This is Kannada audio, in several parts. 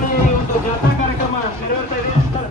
ಮಾಡಿ ಈ ಒಂದು ಜಾಥಾ ಕಾರ್ಯಕ್ರಮ ನೆರವೇರ್ತಾ ಇದೆ ಸರ್.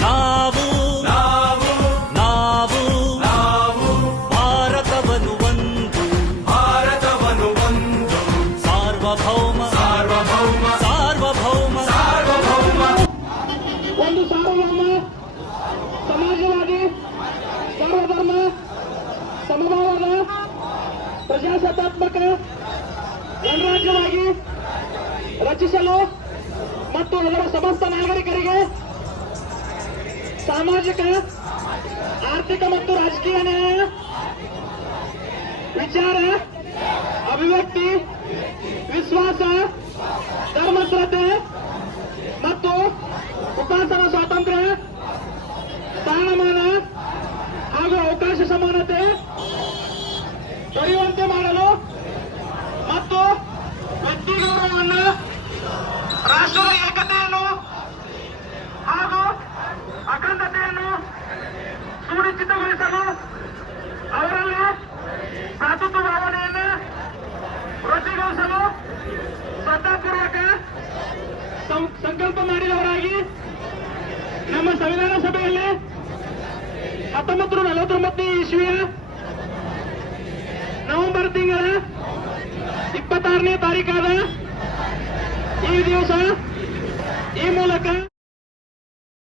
ಸರ್ವಧರ್ಮ ಸಮಭಾವನ ಪ್ರಜಾಸತ್ತಾತ್ಮಕ ಗಣರಾಜ್ಯವಾಗಿ ರಚಿಸಲು ಮತ್ತು ಅದರ ಸಮಸ್ತ ನಾಗರಿಕರಿಗೆ ಸಾಮಾಜಿಕ, ಆರ್ಥಿಕ ಮತ್ತು ರಾಜಕೀಯ ನ್ಯಾಯ, ವಿಚಾರ, ಅಭಿವ್ಯಕ್ತಿ, ವಿಶ್ವಾಸ ಧರ್ಮ ಅವಕಾಶ ಸಮಾನತೆ ದೊರೆಯುವಂತೆ ಮಾಡಲು ಮತ್ತು ವ್ಯಕ್ತಿ ಗೌರವವನ್ನು ರಾಷ್ಟ್ರದ ಏಕತೆಯನ್ನು ಹಾಗೂ ಅಖಂಡತೆಯನ್ನು ಸುನಿಶ್ಚಿತಗೊಳಿಸಲು ಅವರಲ್ಲಿ ಭ್ರಾತೃತ್ವ ಭಾವನೆಯನ್ನು ವೃದ್ಧಿಗೊಳಿಸಲು ಶ್ರದ್ಧಾಪೂರ್ವಕ ಸಂ- ಸಂಕಲ್ಪ ಮಾಡಿದವರಾಗಿ ನಮ್ಮ ಸಂವಿಧಾನ ಸಭೆಯಲ್ಲಿ ಹತ್ತೊಂಬತ್ತು ನಲವತ್ತೊಂಬತ್ತನೇ ಇಸ್ವಿಯ ನವೆಂಬರ್ ತಿಂಗಳ ಇಪ್ಪತ್ತಾರನೇ ತಾರೀಕಾದ ಈ ದಿವಸ ಈ ಮೂಲಕ